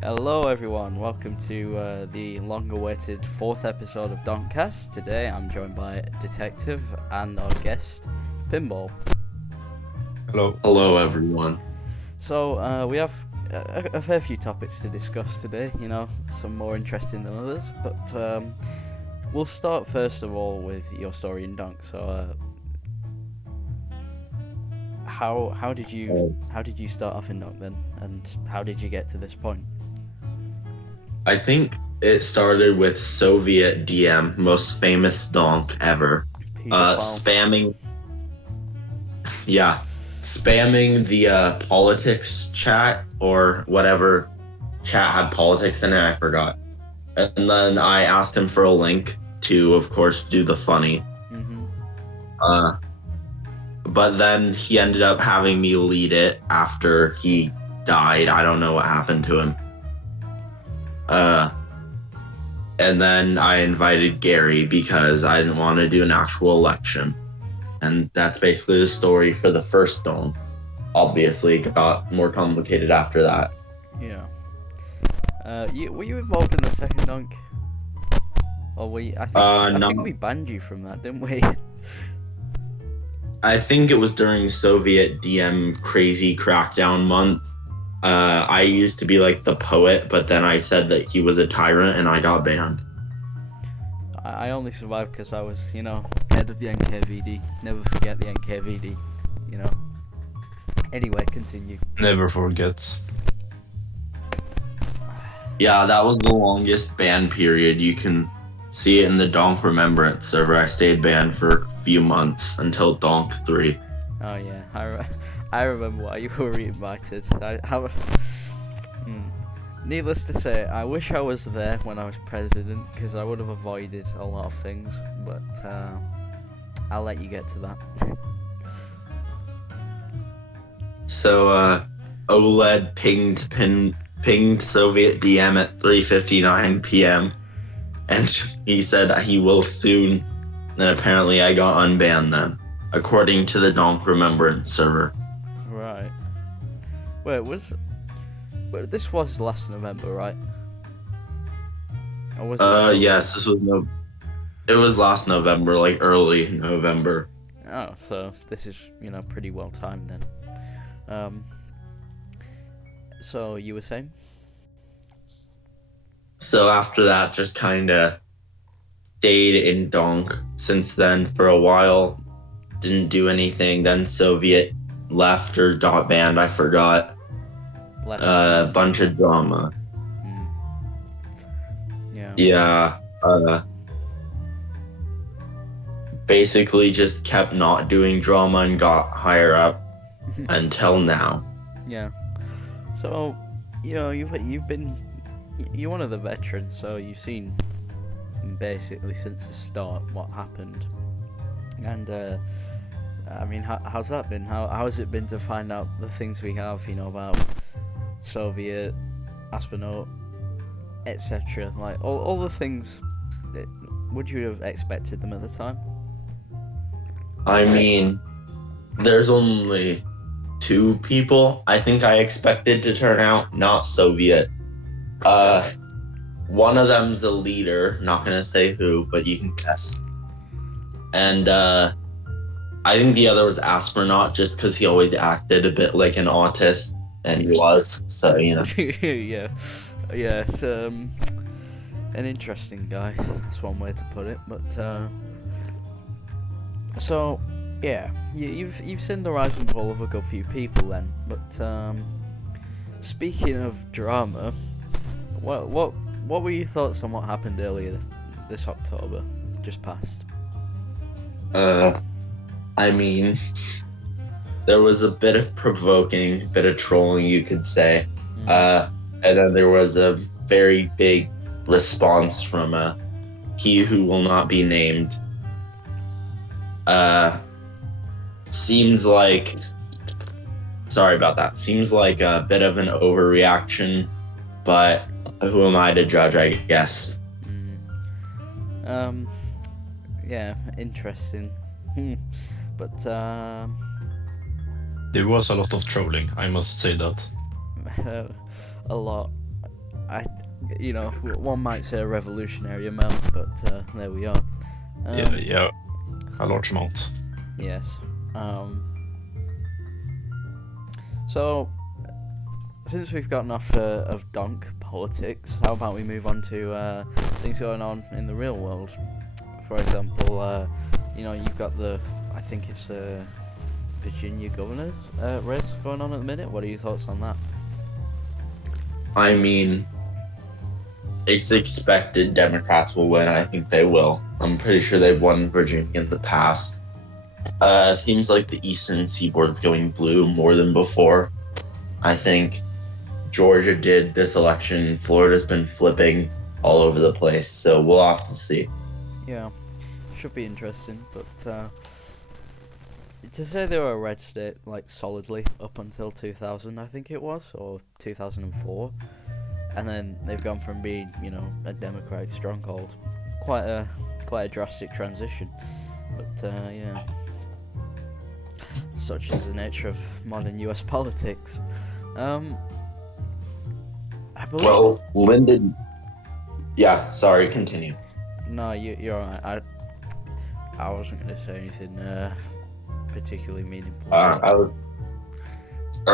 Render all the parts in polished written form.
Hello everyone, welcome to the long-awaited fourth episode of Donkcast. Today I'm joined by Detective and our guest, Pinball. Hello. Hello, everyone. So we have a fair few topics to discuss today, some more interesting than others, but we'll start first of all with your story in Donk. So how did you start off in Donk then, and how did you get to this point? I think it started with Soviet DM, most famous donk ever. Spamming the politics chat or whatever chat had politics in it, I forgot. And then I asked him for a link to, of course, do the funny. Mm-hmm. But then he ended up having me lead it after he died. I don't know what happened to him. And then I invited Gary because I didn't want to do an actual election. And that's basically the story for the first dome. Obviously, it got more complicated after that. Yeah. Were you involved in the second dunk? Or were you, I No. think we banned you from that, didn't we? I think it was during Soviet DM crazy crackdown month. I used to be like the poet, but then I said that he was a tyrant and I got banned. I only survived because I was, head of the NKVD. Never forget the NKVD, Anyway, continue. Never forget. Yeah, that was the longest ban period. You can see it in the Donk Remembrance server. I stayed banned for a few months until Donk 3. Oh yeah, I remember why you were reinvited. Needless to say, I wish I was there when I was president because I would have avoided a lot of things. But I'll let you get to that. So OLED pinged Soviet DM at 3:59 p.m. and he said he will soon. Then apparently I got unbanned then, according to the Donk Remembrance server. Right. But this was last November, right? Or was it Yes, it was last November, like early November. Oh, so this is, pretty well timed then. So you were saying? So after that, just kind of stayed in Donk since then for a while. Didn't do anything. Then Soviet left or got banned, I forgot. A bunch of drama. Yeah. Yeah. Basically just kept not doing drama and got higher up until now. Yeah. So, you're one of the veterans, so you've seen basically since the start what happened. And how's that been? How has it been to find out the things we have, about Soviet, astronaut, etc. Like all the things that, would you have expected them at the time? I mean, there's only 2 people I think I expected to turn out, not Soviet. One of them's a leader, not gonna say who, but you can guess. And I think the other was astronaut, just because he always acted a bit like an autist, and he was, so Yeah, it's an interesting guy. That's one way to put it. But so yeah, you've seen the rise and fall of a good few people then. But speaking of drama, what were your thoughts on what happened earlier this October, just past? I mean, there was a bit of provoking, bit of trolling, you could say. And then there was a very big response from he who will not be named. Seems like a bit of an overreaction, but who am I to judge, I guess. Yeah, interesting. But There was a lot of trolling, I must say that. a lot. one might say a revolutionary amount, but there we are. Yeah, a large amount. Yes. So, since we've gotten off of donk politics, how about we move on to things going on in the real world? For example, you've got I think it's Virginia governor's race going on at the minute. What are your thoughts on that? I mean, it's expected Democrats will win. I think they will. I'm pretty sure they've won Virginia in the past. Seems like the Eastern Seaboard's going blue more than before. I think Georgia did this election. Florida's been flipping all over the place, so we'll have to see. Yeah, should be interesting, but to say they were a red state, like, solidly up until 2000, I think it was, or 2004, and then they've gone from being, a Democratic stronghold. Quite a drastic transition, but yeah. Such is the nature of modern US politics. I believe... Well, Lyndon... Yeah, sorry, continue. No, you're alright. I wasn't going to say anything particularly meaningful. I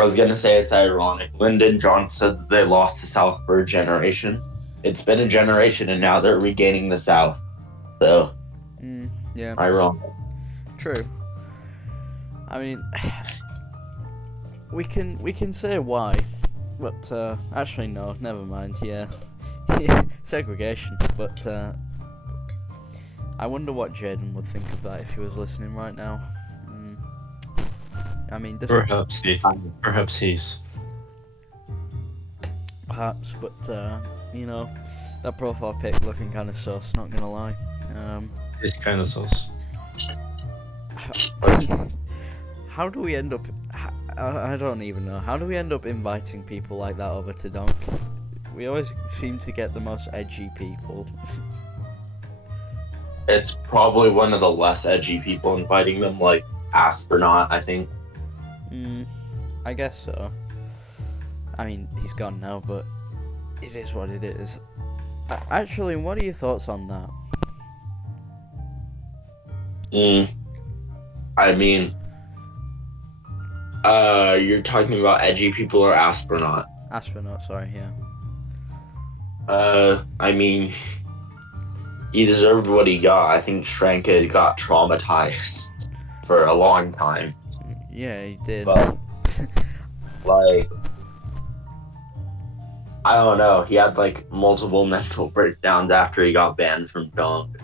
was going to say it's ironic. Lyndon Johnson said that they lost the South for a generation. It's been a generation, and now they're regaining the South. So, yeah. ironic. True. I mean, we can say why, but actually no, never mind. Yeah, segregation. But I wonder what Jaden would think of that if he was listening right now. I mean, perhaps he's. Perhaps, but that profile pic looking kind of sus. Not gonna lie. It's kind of sus. How do we end up? I don't even know. How do we end up inviting people like that over to Donk? We always seem to get the most edgy people. It's probably one of the less edgy people inviting them, like Astronaut, I think. I guess so. I mean, he's gone now, but it is what it is. Actually, what are your thoughts on that? I mean, you're talking about edgy people or Astronaut? Astronaut, sorry, yeah. I mean, he deserved what he got. I think Shranka got traumatized for a long time. Yeah, he did. But, like, I don't know. He had, like, multiple mental breakdowns after he got banned from Dunk.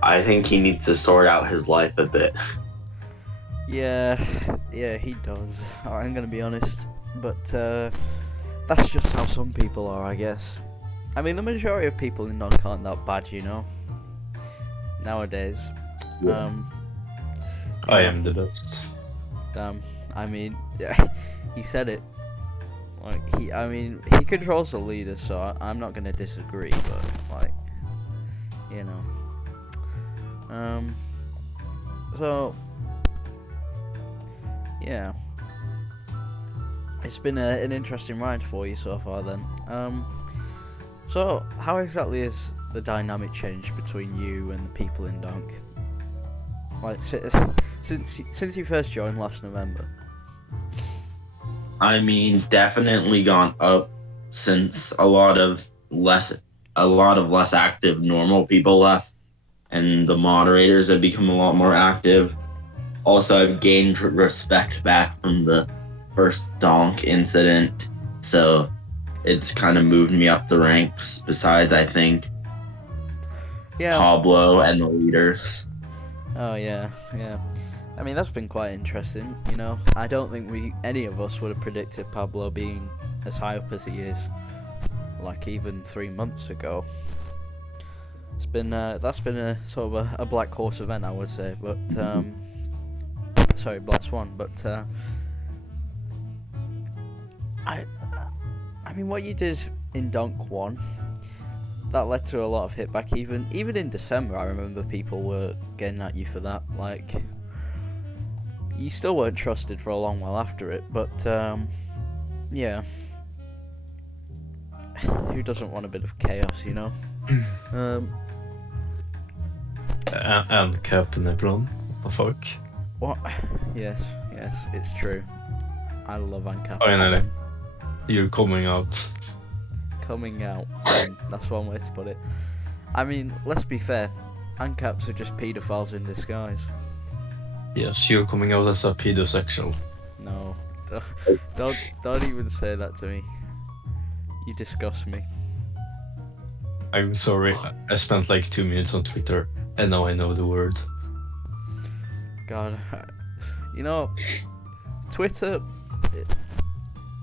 I think he needs to sort out his life a bit. Yeah, he does. I'm gonna be honest, but that's just how some people are, I guess. I mean, the majority of people in Dunk aren't that bad, nowadays. Yeah. I am the best. I mean, yeah, he said it. Like, he controls the leader, so I'm not gonna disagree, but, like, so, yeah. It's been an interesting ride for you so far then. So, how exactly is the dynamic changed between you and the people in Donk? Like, since you first joined last November? I mean, definitely gone up since a lot of less active normal people left, and the moderators have become a lot more active. Also, I've gained respect back from the first Donk incident, so it's kind of moved me up the ranks. Besides, I think Pablo and the leaders. Oh yeah. I mean, that's been quite interesting. I don't think any of us would have predicted Pablo being as high up as he is, like even 3 months ago. It's been that's been a sort of a black horse event, I would say, but sorry, Black Swan, but I mean, what you did in Donk 1, that led to a lot of hitback. Even in December, I remember people were getting at you for that. Like, you still weren't trusted for a long while after it, but yeah. who doesn't want a bit of chaos, you know? And Captain Ebron, what the fuck? What? Yes, it's true. I love ANCAP. Finally, you're coming out. Coming out. That's one way to put it. I mean, let's be fair. ANCAPs are just paedophiles in disguise. Yes, you're coming out as a pedosexual. No, don't even say that to me. You disgust me. I'm sorry, I spent like 2 minutes on Twitter, and now I know the word. God, you know, Twitter.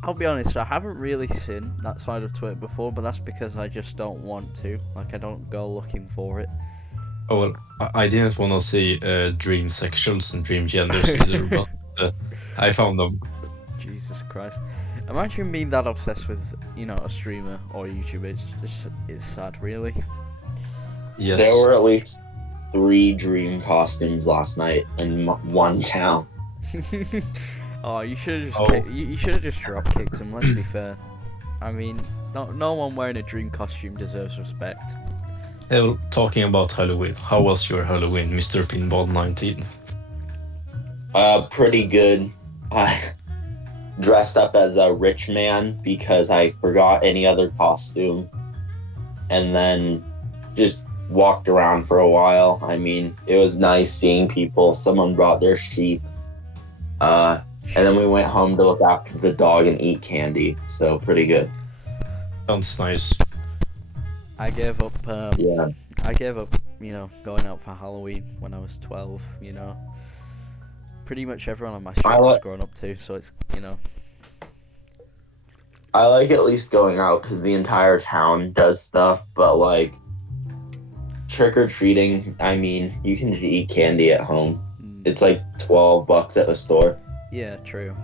I'll be honest, I haven't really seen that side of Twitter before, but that's because I just don't want to. Like, I don't go looking for it. Oh well, I didn't want to say dream sexuals and dream genders either, but I found them. Jesus Christ. Imagine being that obsessed with, you know, a streamer or a YouTuber. It's sad, really. Yes. There were at least 3 dream costumes last night in one town. Oh, you should have just you should have just drop kicked him. Let's be fair. I mean, no one wearing a dream costume deserves respect. Well, talking about Halloween, how was your Halloween, Mr. Pinball 19? Pretty good. I dressed up as a rich man because I forgot any other costume, and then just walked around for a while. I mean, it was nice seeing people. Someone brought their sheep. And then we went home to look after the dog and eat candy. So pretty good. Sounds nice. I gave up. Yeah. I gave up, you know, going out for Halloween when I was 12. You know, pretty much everyone on my street was grown up too. So it's, you know. I like at least going out because the entire town does stuff, but like trick or treating, I mean, you can just eat candy at home. It's like $12 at the store. Yeah, true.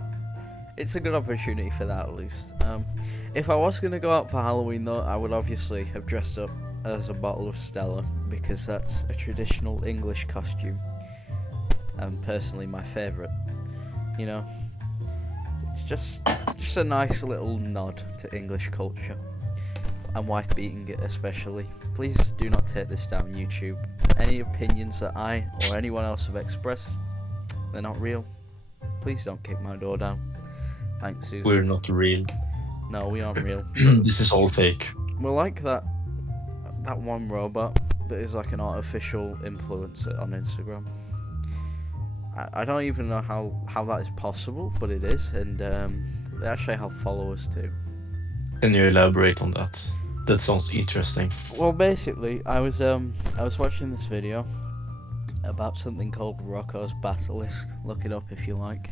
It's a good opportunity for that, at least. If I was going to go out for Halloween, though, I would obviously have dressed up as a bottle of Stella, because that's a traditional English costume, and personally my favourite. You know, it's just a nice little nod to English culture, and wife beating it especially. Please do not take this down YouTube. Any opinions that I or anyone else have expressed, they're not real. Please don't kick my door down. Thanks, Susan. We're not real. No, we aren't real. This is all fake. We're like that one robot that is like an artificial influencer on Instagram. I don't even know how that is possible, but it is, and they actually have followers too. Can you elaborate on that? That sounds interesting. Well, basically, I was watching this video about something called Rocco's Basilisk. Look it up if you like.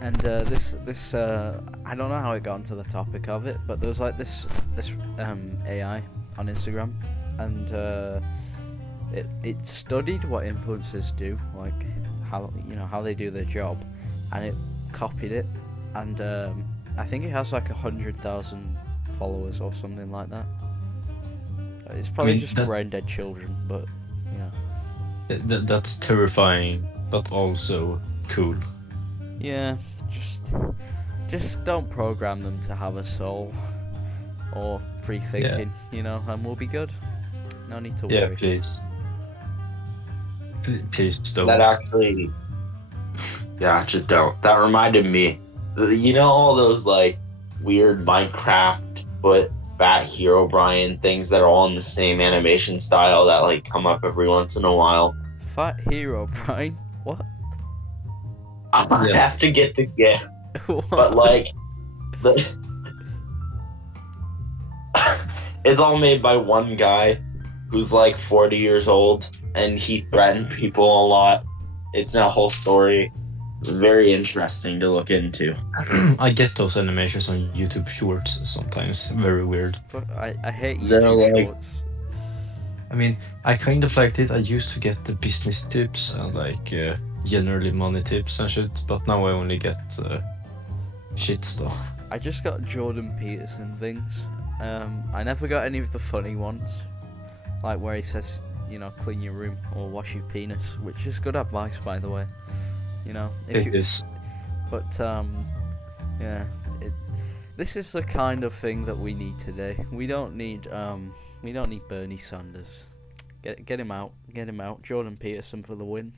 And this I don't know how it got into the topic of it, but there was like this AI on Instagram, and it studied what influencers do, like how they do their job, and it copied it, and I think it has like 100,000 followers or something like that. It's probably just brain dead children, but yeah. That's terrifying, but also cool. Yeah, just don't program them to have a soul or free thinking, you know, and we'll be good. No need to worry. Yeah, please. Please don't. That actually, yeah, just don't. That reminded me, you know, all those like weird Minecraft but Fat Hero Brian things that are all in the same animation style that like come up every once in a while. Fat Hero Brian? What? I have to get the gift, but like, it's all made by one guy who's like 40 years old, and he threatened people a lot. It's a whole story. Very interesting to look into. I get those animations on YouTube Shorts sometimes. Very weird. But I hate YouTube Shorts. I mean, I kind of liked it. I used to get the business tips and like generally money tips and shit, but now I only get shit stuff. I just got Jordan Peterson things. I never got any of the funny ones, like where he says, you know, clean your room or wash your penis, which is good advice, by the way. You know, It is. But yeah, This is the kind of thing that we need today. We don't need Bernie Sanders. Get him out. Get him out. Jordan Peterson for the win.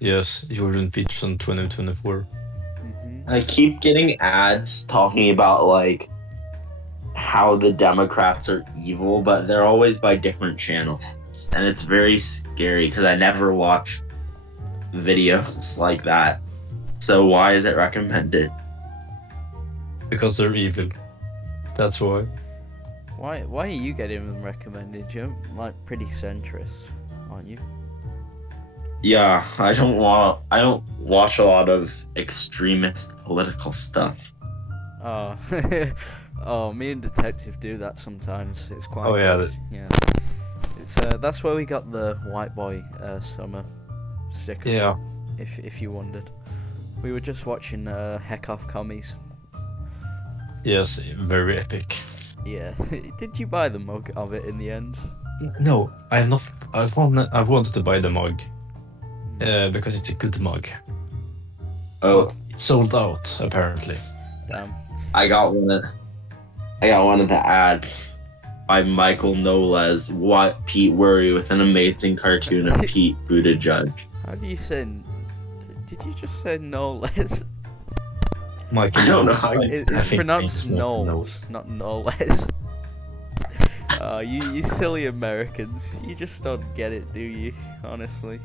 Yes, Jordan Peterson 2024. I keep getting ads talking about like how the Democrats are evil, but they're always by different channels, and it's very scary because I never watch videos like that. So why is it recommended? Because they're evil. That's why. Why are you getting them recommended? You're like pretty centrist, aren't you? Yeah, I don't watch a lot of extremist political stuff. Oh, oh, me and Detective do that sometimes. It's quite. Oh, yeah, good. Yeah. It's that's where we got the White Boy Summer sticker. Yeah. If you wondered, we were just watching Heck Off Commies. Yes, very epic. Yeah. Did you buy the mug of it in the end? No, I have not. I wanted to buy the mug. Because it's a good mug. Oh, It's sold out apparently. Damn. I got one of the ads by Michael Noles. What Pete Worry with an amazing cartoon of Pete Buttigieg. How do you say? Did you just say Knowles? Michael, I don't know how It's think pronounced it's Knowles, not Knowles. You silly Americans, you just don't get it, do you? Honestly,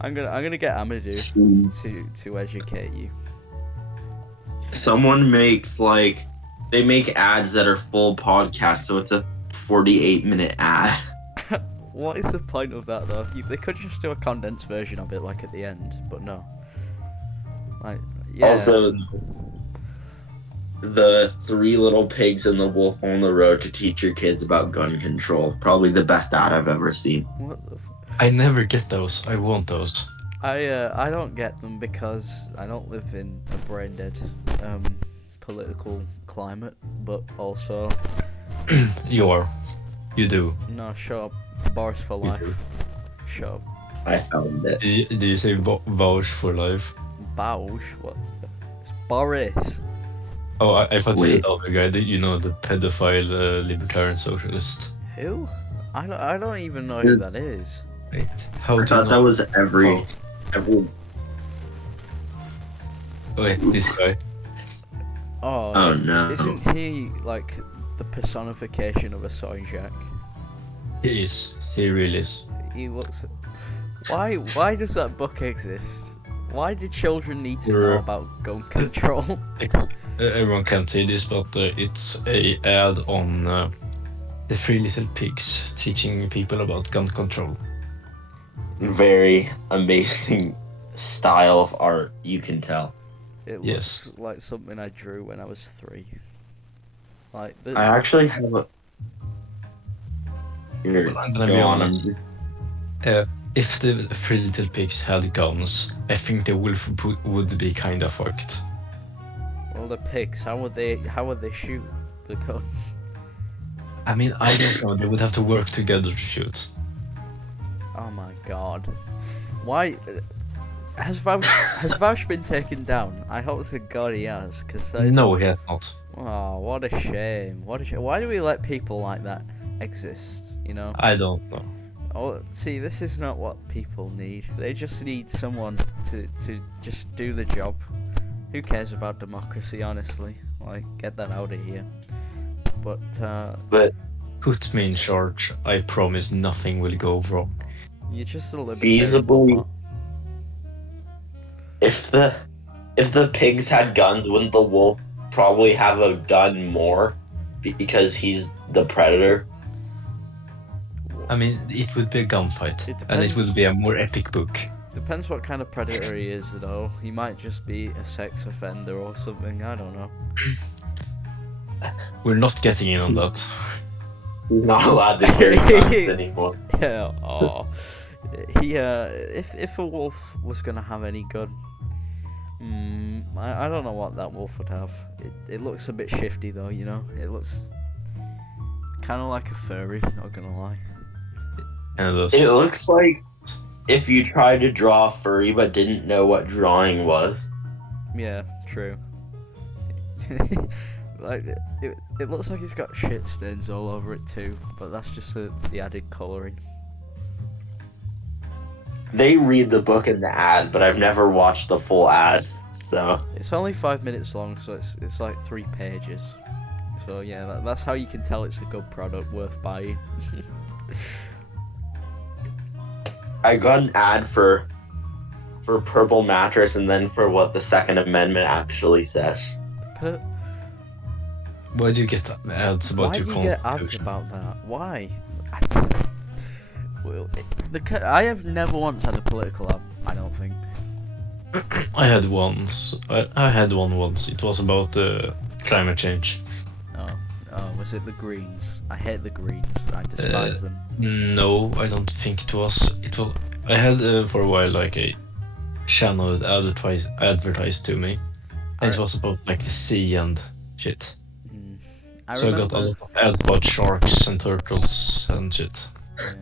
I'm gonna get Amadou to educate you. Someone makes they make ads that are full podcasts, so it's a 48-minute ad. What is the point of that though? They could just do a condensed version of it, like at the end, but no. Like, yeah. Also, the Three Little Pigs and the Wolf on the Road to teach your kids about gun control. Probably the best ad I've ever seen. What the I never get those. I want those. I don't get them because I don't live in a brain dead political climate, but also You do. no, shut up, Boris for You life. do. Shut up. I found it. Do you say vouch for life? Bausch? What? It's Boris. Oh, I thought you Wait. said other guy. The pedophile libertarian socialist. Who? I don't even know who that is. Wait, how I do you thought know? that was every. Oh. Wait, this guy. Oh, Oh no. isn't he like the personification of a soy jack? He is. He really is. He looks. Why does that book exist? Why do children need to know about gun control? Everyone can't see this, but it's a ad on the Three Little Pigs teaching people about gun control. Very amazing style of art, you can tell. It looks Yes. like something I drew when I was 3. Like I actually have a. Here, Well, I'm gonna go be on. honest. If the Three Little Pigs had guns, I think the wolf would be kinda fucked. well, the pigs. How would they shoot the gun? I mean, I don't know. They would have to work together to shoot. Oh my god. Why has Vouch been taken down? I hope to God he has, because No, he has not. Oh, what a shame! What a shame! Why do we let people like that exist? You know. I don't know. Oh, see, this is not what people need. They just need someone to just do the job. Who cares about democracy, honestly? Like, get that out of here. But But Put me in charge. I promise nothing will go wrong. you're just a libertarian. feasibly, bot. if the pigs had guns, wouldn't the wolf probably have a gun more because he's the predator? I mean, it would be a gunfight, It and it depends. would be a more epic book. Depends what kind of predator he is, though. He might just be a sex offender or something. I don't know. We're not getting in on that. He's not allowed to carry guns anymore. Yeah. Oh. He if a wolf was gonna have any gun, I don't know what that wolf would have. It looks a bit shifty though, you know. It looks kind of like a furry. Not gonna lie. And It looks like if you tried to draw a furry but didn't know what drawing was. Yeah, true. Like it looks like it's got shit stains all over it too, but that's just the added colouring. They read the book in the ad, but I've never watched the full ad, so It's only 5 minutes long, so it's like 3 pages. So yeah, that's how you can tell it's a good product worth buying. I got an ad for Purple Mattress and then for what the Second Amendment actually says. But Why do you get ads about why your do you get ads constitution? about that? Why? Well, I have never once had a political ad. I don't think. I had once. I had one once. It was about climate change. Oh, was it the Greens? I hate the Greens. I despise them. No, I don't think it was. It was. I had for a while like a channel that advertised to me, and it was about like the sea and shit. I So remember, I got a lot of ads about sharks and turtles and shit. Yeah.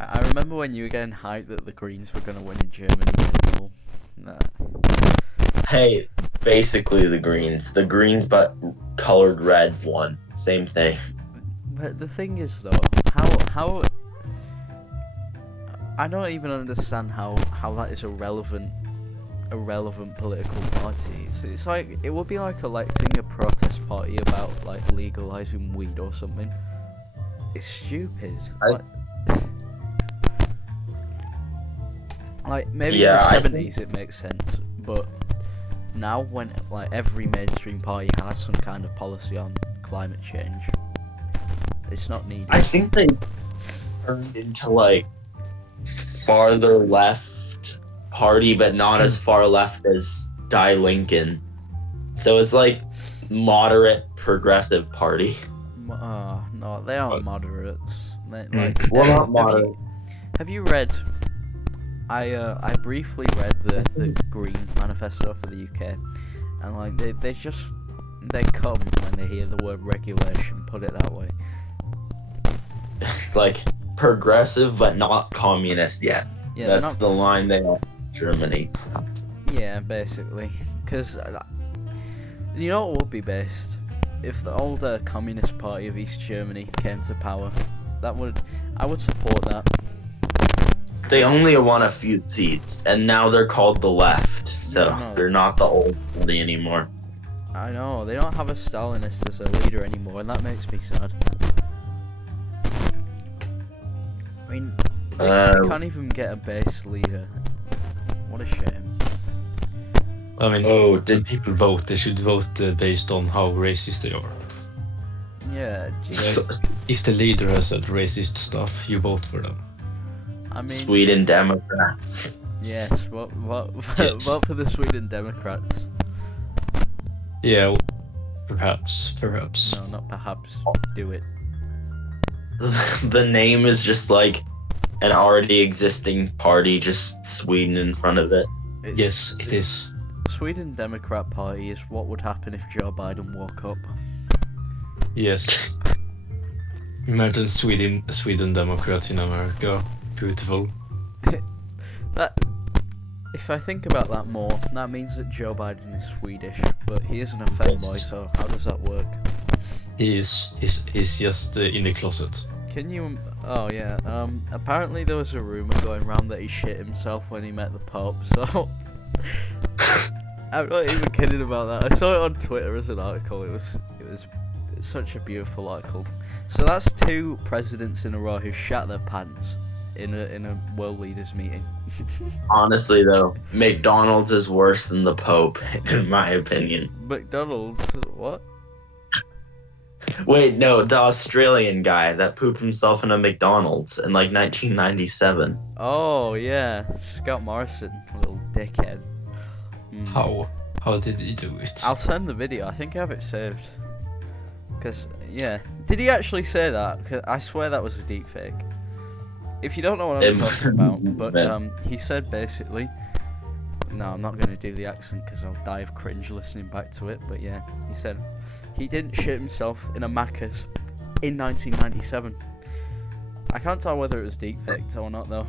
I remember when you were getting hyped that the Greens were going to win in Germany. Well, nah. Hey, basically the Greens but colored red won. Same thing. But the thing is, though, how I don't even understand how that is a relevant political party. It's like it would be like electing a protest party about like legalizing weed or something. It's stupid. Like maybe Yeah, in I the think- 70s it makes sense, but now when like every mainstream party has some kind of policy on climate change, it's not needed. I think they turned into like farther left party, but not as far left as Die Lincoln. So it's like moderate progressive party. No, they are moderates. Like, Well, not have moderate. Have you read? I briefly read the Green Manifesto for the UK, and like they come when they hear the word regulation. Put it that way. It's like progressive but not communist yet. Yeah, they're That's not. the line they have in Germany. Yeah, basically, because you know what would be best if the older Communist Party of East Germany came to power. I would support that. They only won a few seats, and now they're called the left, so No. they're not the old party anymore. I know, they don't have a Stalinist as a leader anymore, and that makes me sad. I mean, they can't even get a base leader. What a shame. I mean, Oh, when people vote, they should vote based on how racist they are. Yeah, If the leader has said racist stuff, you vote for them. I mean, Sweden Democrats. yes, vote Yes. for the Sweden Democrats. Yeah, perhaps. No, not perhaps. Do it. The name is just like an already existing party, just Sweden in front of it. It's, Yes, it is. Sweden Democrat Party is what would happen if Joe Biden woke up. Yes. Imagine Sweden Democrats in America. Beautiful. That, if I think about that more, that means that Joe Biden is Swedish, but he isn't a femboy, so how does that work? He's just in the closet. Can you? Oh yeah. Apparently there was a rumor going around that he shit himself when he met the Pope. So I'm not even kidding about that. I saw it on Twitter as an article. It was such a beautiful article. So that's 2 presidents in a row who shat their pants in a world leaders meeting. Honestly, though, McDonald's is worse than the Pope, in my opinion. McDonald's, what? Wait, no, the Australian guy that pooped himself in a McDonald's in like 1997. Oh yeah, Scott Morrison, little dickhead. How did he do it? I'll send the video. I think I have it saved. Cause yeah, did he actually say that? 'Cause I swear that was a deep fake. If you don't know what I'm talking about, but he said basically. No, I'm not gonna do the accent because I'll die of cringe listening back to it. But yeah, he said he didn't shit himself in a Macca's in 1997. I can't tell whether it was deep faked or not though.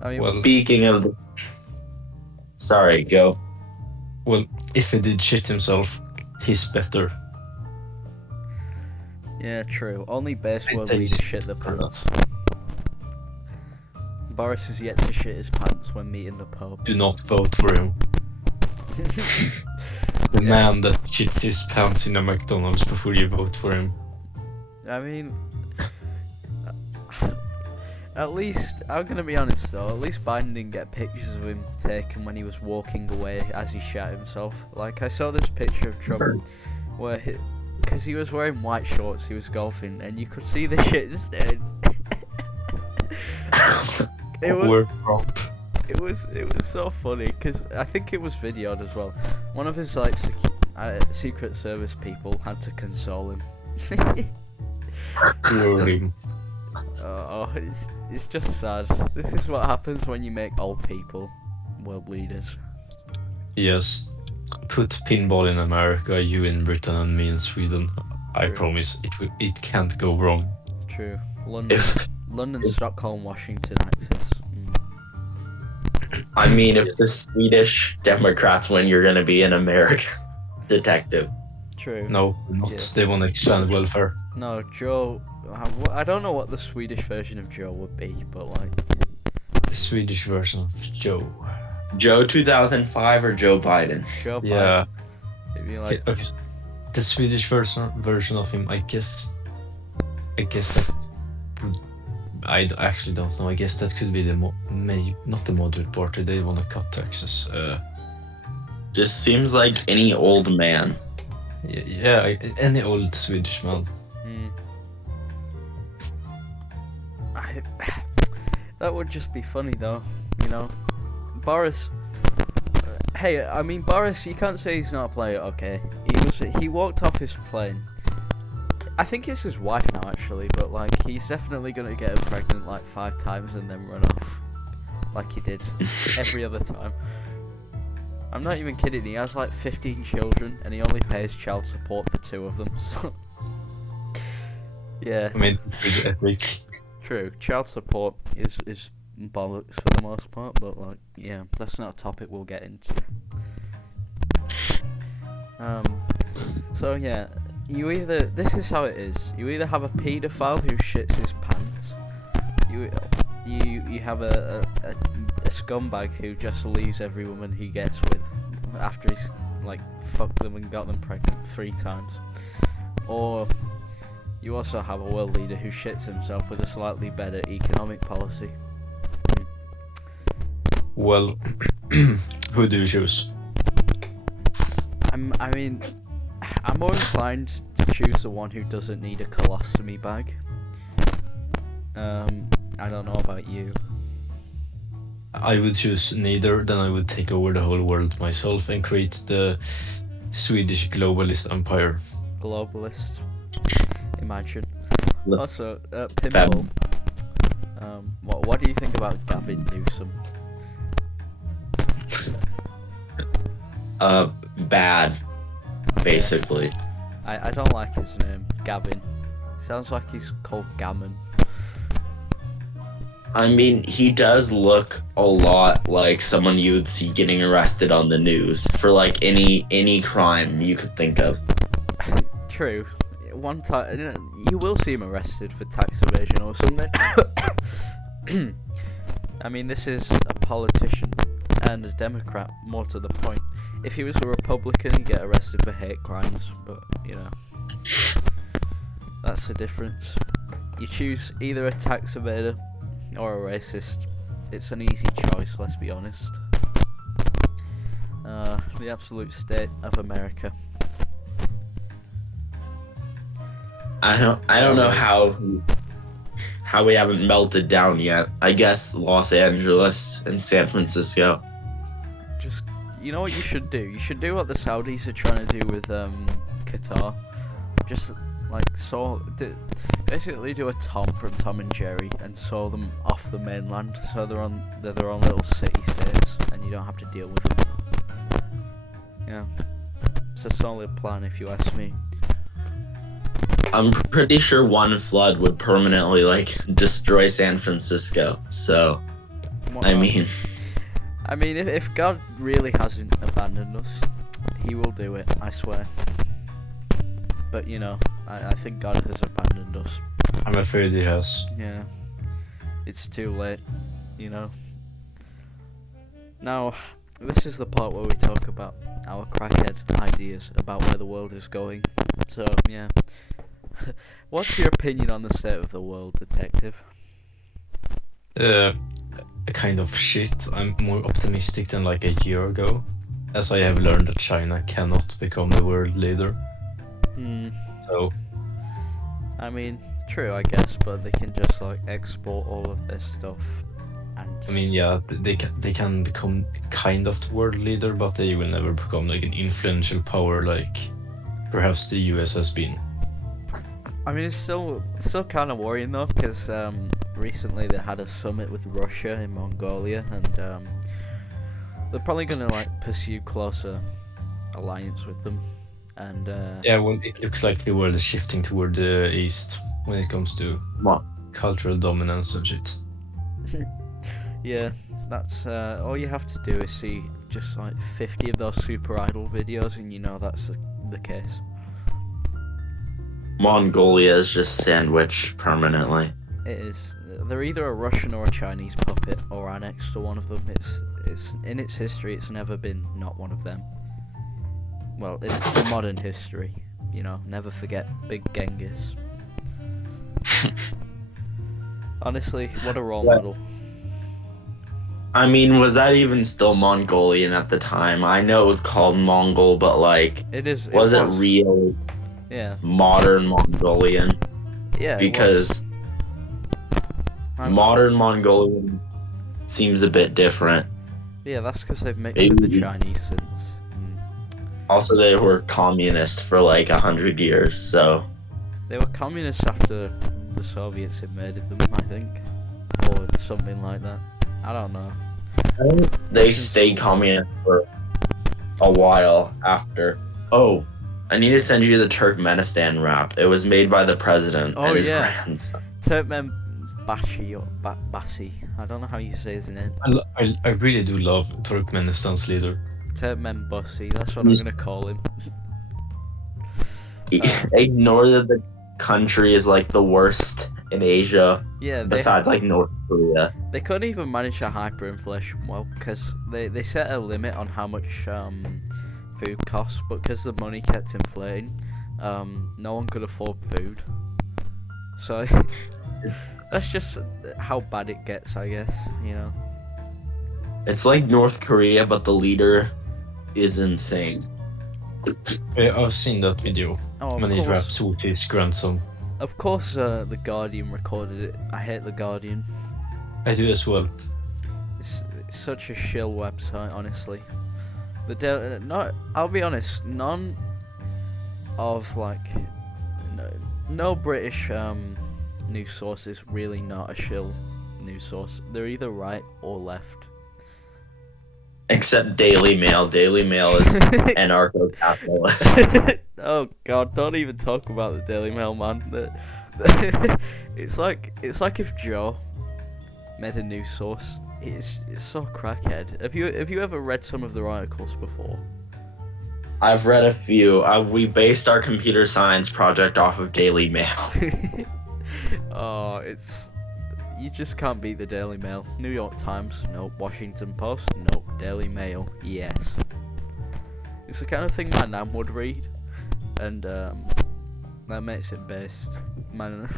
I mean, Well, Speaking of the Sorry, go. Well, if he did shit himself, he's better. Yeah, true. Only base world It leaders takes shit their for pants. that. Boris has yet to shit his pants when meeting the Pope. Do not vote for him. The man that shits his pants in a McDonald's before you vote for him. I mean, at least, I'm gonna be honest though, at least Biden didn't get pictures of him taken when he was walking away as he shat himself. Like, I saw this picture of Trump where because he was wearing white shorts, he was golfing, and you could see the shit stain. It was so funny because I think it was videoed as well. One of his like Secret Service people had to console him. Oh, it's just sad. This is what happens when you make old people world leaders. Yes. Put pinball in America, you in Britain, and me in Sweden. I True. promise it can't go wrong. True. London, Stockholm, Washington axis. I mean, if the Swedish Democrats win, you're gonna be an American detective. True. No, not. Yeah. They want to expand welfare. No, Joe. I don't know what the Swedish version of Joe would be, but like. The Swedish version of Joe. Joe 2005 or Joe Biden? Joe Biden. Yeah. It'd be like. Okay. The Swedish version of him, I guess that. I actually don't know. I guess that could be the not the moderate party. They want to cut taxes. Just seems like any old man. Yeah, any old Swedish man. That would just be funny though, you know. Boris. Hey, I mean Boris. You can't say he's not a player. Okay, he walked off his plane. I think it's his wife now actually, but like he's definitely gonna get her pregnant like 5 times and then run off, like he did every other time. I'm not even kidding. He has like 15 children and he only pays child support for 2 of them. So yeah. I mean, it's epic. True. Child support is bollocks for the most part, but like yeah, that's not a topic we'll get into. So yeah. This is how it is. You either have a paedophile who shits his pants. You have a scumbag who just leaves every woman he gets with after he's like fucked them and got them pregnant 3 times. Or you also have a world leader who shits himself with a slightly better economic policy. Well, who do you choose? I mean, I'm more inclined to choose the one who doesn't need a colostomy bag. I don't know about you. I would choose neither. Then I would take over the whole world myself and create the Swedish globalist empire. Globalist. Imagine. Look. Also, Pinball. What do you think about Gavin Newsom? Bad, basically. I don't like his name, Gavin. Sounds like he's called Gammon. I mean, he does look a lot like someone you would see getting arrested on the news for like any crime you could think of. True. One time, you will see him arrested for tax evasion or something. I mean, this is a politician and a Democrat, more to the point. If he was a Republican, he'd get arrested for hate crimes, but, you know, that's the difference. You choose either a tax evader or a racist. It's an easy choice, let's be honest. The absolute state of America. I don't know how we haven't melted down yet. I guess Los Angeles and San Francisco. Just, you know what you should do? You should do what the Saudis are trying to do with Qatar. Just like basically do a Tom from Tom and Jerry and saw them off the mainland, so they're their own little city states, and you don't have to deal with them. Yeah, it's a solid plan if you ask me. I'm pretty sure one flood would permanently like destroy San Francisco. So, What I about- mean, I mean, if God really hasn't abandoned us, he will do it, I swear. But, you know, I think God has abandoned us. I'm afraid he has. Yeah. It's too late, you know. Now, this is the part where we talk about our crackhead ideas about where the world is going. So, yeah. What's your opinion on the state of the world, detective? Kind of shit. I'm more optimistic than like a year ago, as I have learned that China cannot become the world leader. So, I mean, true, I guess, but they can just like export all of this stuff, and I mean, yeah, they can become kind of the world leader, but they will never become like an influential power like perhaps the US has been. I mean, it's still kind of worrying though, because recently they had a summit with Russia in Mongolia, and they're probably gonna like pursue closer alliance with them, and Yeah, well, it looks like the world is shifting toward the east when it comes to What? cultural dominance and shit. yeah, that's all you have to do is see just like 50 of those Super Idol videos, and you know that's the case. Mongolia is just sandwiched permanently. It is. They're either a Russian or a Chinese puppet, or annexed to one of them. It's in its history. It's never been not one of them. Well, in its modern history, you know. Never forget Big Genghis. Honestly, what a role model. I mean, was that even still Mongolian at the time? I know it was called Mongol, but like, It is. was it real Yeah. modern Mongolian? Yeah. Because modern Mongolian seems a bit different. Yeah, that's because they've mixed with the Chinese since. Also, they were communist for like 100 years, so They were communists after the Soviets invaded them, I think, or something like that. I don't know. they stayed communist for a while after. Oh, I need to send you the Turkmenistan rap. It was made by the president Oh, and his yeah. grandson. Turkmen Bashi or Basi. I don't know how you say his name. I really do love Turkmenistan's leader. Turkmen Bussy. That's what I'm gonna call him. Ignore that the country is like the worst in Asia, Yeah, besides like North Korea. they couldn't even manage a hyperinflation well, because they set a limit on how much food costs, but because the money kept inflating, no one could afford food. So that's just how bad it gets, I guess. You know. It's like North Korea, but the leader is insane. I've seen that video Oh, when of he course. raps with his grandson. Of course, the Guardian recorded it. I hate the Guardian. I do as well. It's such a shill website, honestly. I'll be honest, none of like no British news source is really not a shill news source. They're either right or left. Except Daily Mail. Daily Mail is anarcho-capitalist. Oh God! Don't even talk about the Daily Mail, man. It's like if Joe made a news source. It's so crackhead. Have you ever read some of their articles before? I've read a few. We based our computer science project off of Daily Mail. Oh, you just can't beat the Daily Mail. New York Times, nope. Washington Post, nope. Daily Mail, yes. It's the kind of thing my nan would read, and that makes it best. Man,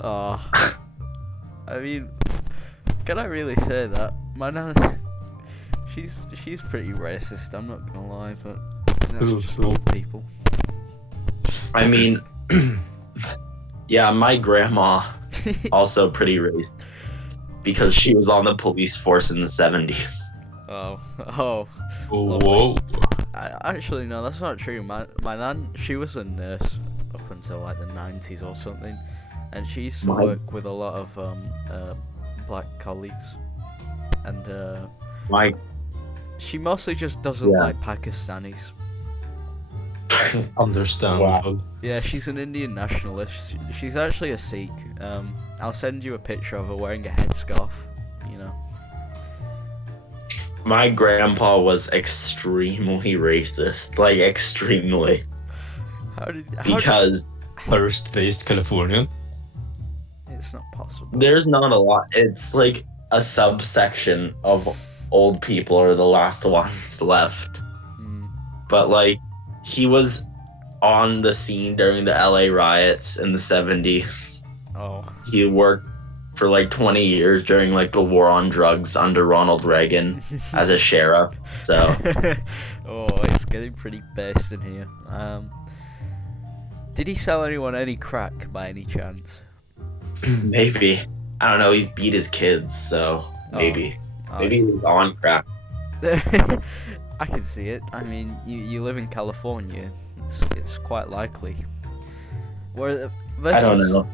oh, I mean, can I really say that? My nan, she's pretty racist. I'm not gonna lie, but that's just old people. I mean, yeah, my grandma also pretty racist because she was on the police force in the 70s. Oh. Whoa. Actually, no, that's not true. My nan, she was a nurse up until like the 90s or something, and she used to work with a lot of black colleagues, and she mostly just doesn't like Pakistanis. Understandable. Wow. Yeah, she's an Indian nationalist. She's actually a Sikh. I'll send you a picture of her wearing a headscarf. You know. my grandpa was extremely racist, like extremely, because First-based Californian. it's not possible. there's not a lot. It's like a subsection of old people are the last ones left. Hmm. But like, he was on the scene during the LA riots in the 70s. Oh. He worked for like 20 years during like the war on drugs under Ronald Reagan as a sheriff. So Oh, it's getting pretty based in here. Did he sell anyone any crack by any chance? maybe, I don't know, he's beat his kids, so maybe. Maybe he was on crack. I can see it. I mean, you live in California. It's quite likely. Where I don't know.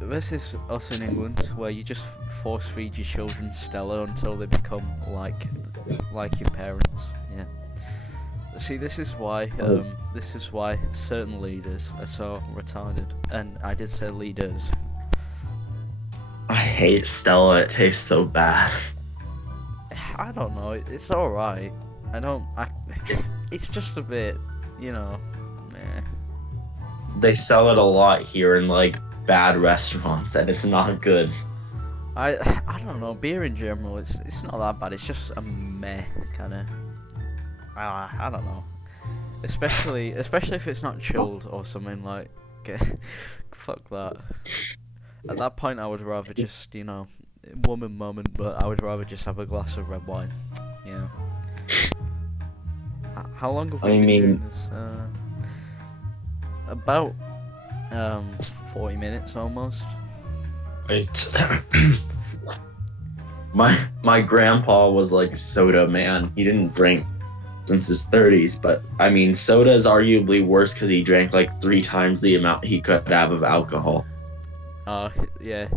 Versus us in England, where you just force feed your children Stella until they become like your parents. Yeah. See, this is why certain leaders are so retarded, and I did say leaders. I hate Stella. It tastes so bad. I don't know. It's all right. It's just a bit, meh. They sell it a lot here in like bad restaurants, and it's not good. I don't know. Beer in general, it's not that bad. It's just a meh kind of. I don't know. Especially if it's not chilled or something like. Fuck that. At that point, I would rather just woman moment, but I would rather just have a glass of red wine. Yeah. How long have we been doing this? About 40 minutes almost. Wait. My grandpa was like soda man. He didn't drink since his 30s, but I mean, soda is arguably worse because he drank like 3 times the amount he could have of alcohol. Yeah.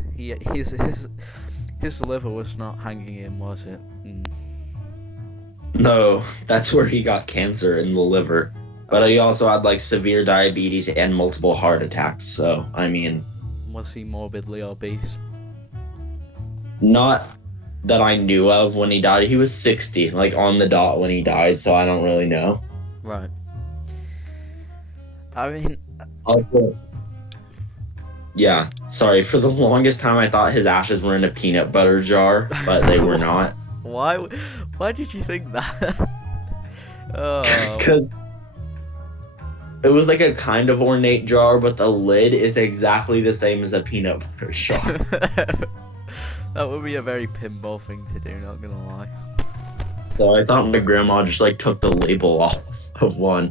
His liver was not hanging in, was it? Mm. No, that's where he got cancer in the liver. But he also had like severe diabetes and multiple heart attacks. So I mean, Was he morbidly obese? not that I knew of when he died. He was 60, like on the dot when he died. So I don't really know. Right. I mean, Also, yeah, sorry. For the longest time, I thought his ashes were in a peanut butter jar, but they were not. why did you think that? Oh. Because it was like a kind of ornate jar, but the lid is exactly the same as a peanut butter jar. That would be a very pinball thing to do, not gonna lie. So I thought my grandma just like took the label off of one.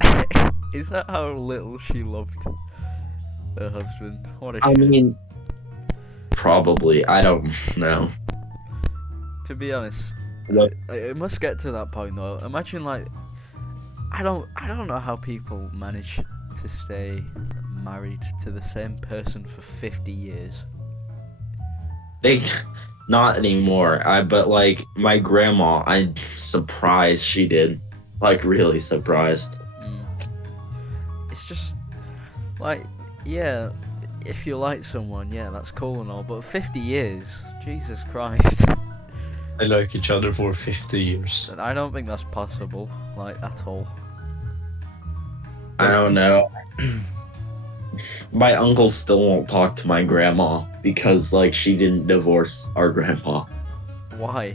Is that how little she loved her husband? What a I shit. mean, probably. I don't know. To be honest, What? it must get to that point though. Imagine like, I don't know how people manage to stay married to the same person for 50 years. They, not anymore. But like my grandma, I'm surprised she did. Like really surprised. It's just like, yeah, if you like someone, yeah, that's cool and all, but 50 years, Jesus Christ. They like each other for 50 years. I don't think that's possible, like, at all. I don't know. My uncle still won't talk to my grandma because like she didn't divorce our grandpa. Why?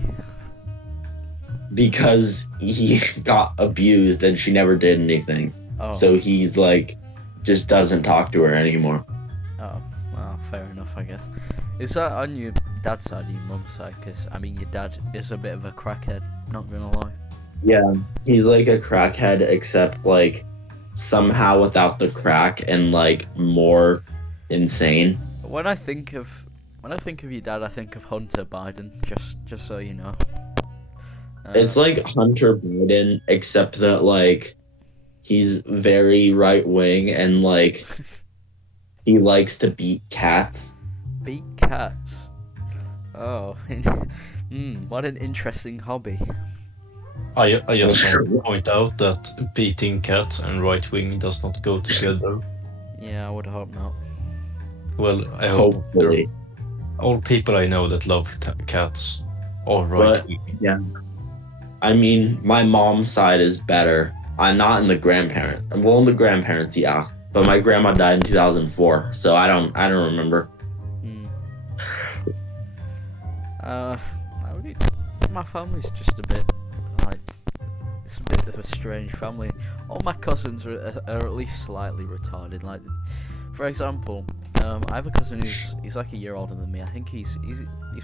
Because he got abused and she never did anything. Oh. So he's like, just doesn't talk to her anymore. Oh, well, fair enough, I guess. Is that on your dad's side or your mum's side? Because, I mean, your dad is a bit of a crackhead, not gonna lie. Yeah, he's like a crackhead, except like somehow without the crack and like more insane. When I think of your dad, I think of Hunter Biden, just so you know. It's like Hunter Biden, except that like he's very right wing and like he likes to beat cats. Beat cats? Oh, what an interesting hobby. I just want to point out that beating cats and right wing does not go together. Yeah, I would hope not. Well, I hope Hopefully. all people I know that love cats are right wing. Yeah. I mean, my mom's side is better. I'm not in the grandparent. Well, in the grandparents, yeah. But my grandma died in 2004, so I don't remember. I mean, my family's just a bit like, it's a bit of a strange family. All my cousins are at least slightly retarded. Like, for example, I have a cousin he's like a year older than me. I think he's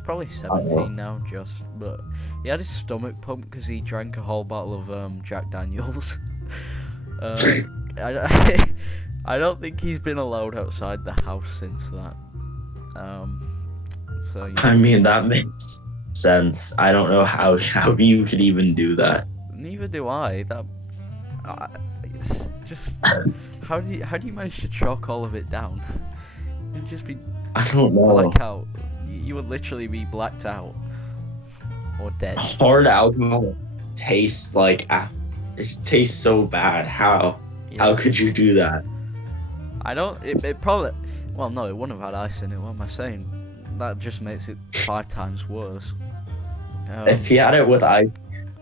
probably 17 now, but he had his stomach pumped because he drank a whole bottle of Jack Daniels. I don't think he's been allowed outside the house since that. So you know, I mean, that makes sense. I don't know how you could even do that. neither do I. It's just how do you manage to chalk all of it down? You'd just be I don't know. blackout. You would literally be blacked out or dead. Hard alcohol tastes like it tastes so bad. How could you do that? I don't. It probably. Well, no, it wouldn't have had ice in it. What am I saying? That just makes it 5 times worse. If he had it with ice,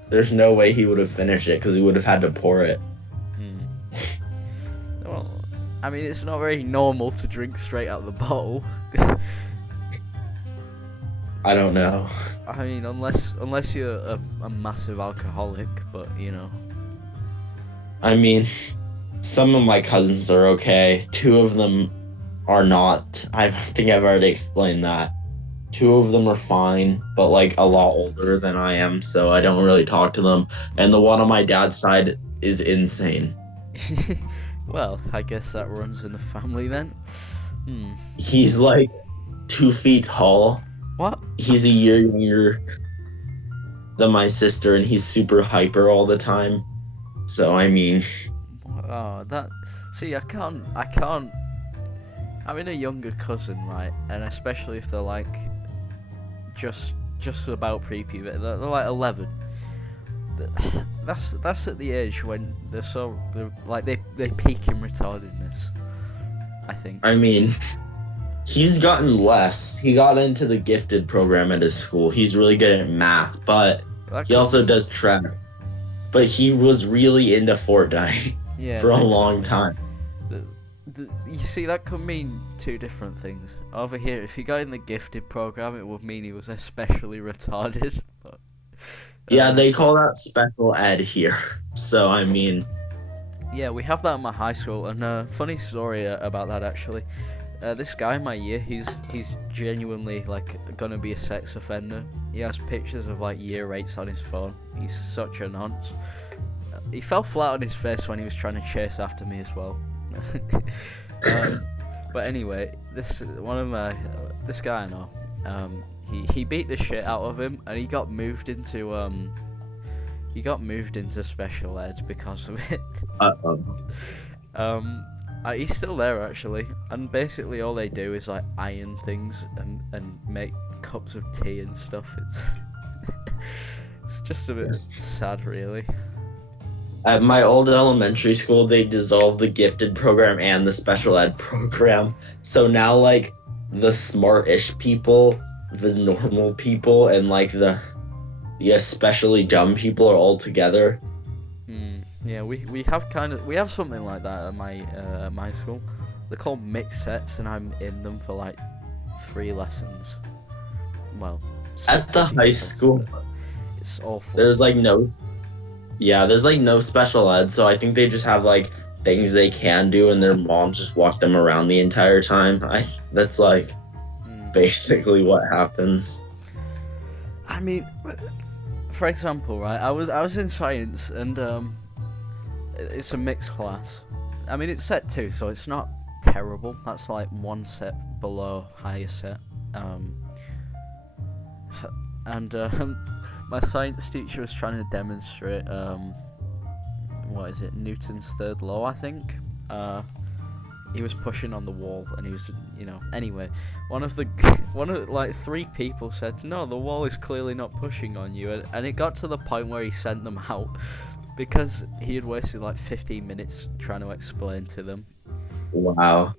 there's no way he would have finished it because he would have had to pour it. Well, I mean, it's not very normal to drink straight out of the bottle. I don't know. I mean, unless you're a massive alcoholic, but you know. I mean, some of my cousins are okay. 2 of them are not. I think I've already explained that. 2 of them are fine, but like a lot older than I am, so I don't really talk to them. And the one on my dad's side is insane. Well, I guess that runs in the family then. He's like 2 feet tall. What? He's a year younger than my sister, and he's super hyper all the time. So I mean, see, I can't. Having a younger cousin, right, and especially if they're like just about pre-puberty, they're like 11. That's at the age when they're they peak in retardedness, I think. I mean, he's gotten less. He got into the gifted program at his school. He's really good at math, but he also does track. But he was really into Fortnite for a long time. You see, that could mean 2 different things. Over here, if he got in the gifted program, it would mean he was especially retarded. But, yeah, they call that special ed here. So, I mean... Yeah, we have that in my high school, and funny story about that, actually. This guy in my year, he's genuinely, like, gonna be a sex offender. He has pictures of, like, year 8s on his phone. He's such a nonce. He fell flat on his face when he was trying to chase after me as well. But anyway, this guy I know, he beat the shit out of him, and he got moved into special ed because of it. He's still there actually, and basically all they do is like iron things and make cups of tea and stuff. It's just a bit sad, really. At my old elementary school, they dissolved the gifted program and the special ed program. So now, like, the smart-ish people, the normal people, and, like, the especially dumb people are all together. Yeah, we have something like that at my school. They're called mixed sets, and I'm in them for, like, 3 lessons. Well, at the high school, it's awful. There's no special ed, so I think they just have, like, things they can do, and their moms just walk them around the entire time. That's, like, basically what happens. I mean, for example, right, I was in science, and, it's a mixed class. I mean, it's set 2, so it's not terrible. That's, like, 1 set below higher set. My science teacher was trying to demonstrate, Newton's 3rd law, I think. He was pushing on the wall, and he was, anyway, one of like 3 people said, no, the wall is clearly not pushing on you, and it got to the point where he sent them out, because he had wasted like 15 minutes trying to explain to them. Wow.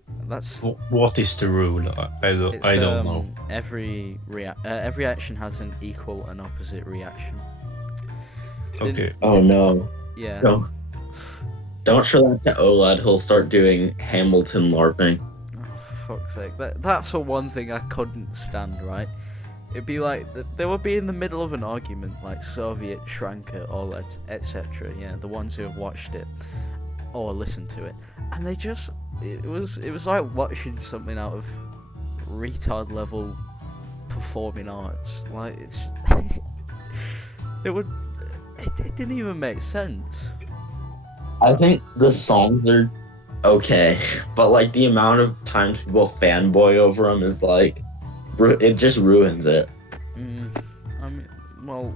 What is the rule? I don't know. Every action has an equal and opposite reaction. Okay. Oh no. Yeah. No. Don't show that to OLED. He'll start doing Hamilton LARPing. Oh, for fuck's sake. That's the one thing I couldn't stand, right? It'd be like, they would be in the middle of an argument, like Soviet, Shranker, OLED, etc. Yeah, the ones who have watched it or listened to it. And they just, it was like watching something out of retard level performing arts. Like, it's, it didn't even make sense. I think the songs are okay, but like the amount of times people fanboy over them is like, it just ruins it. I mean, well,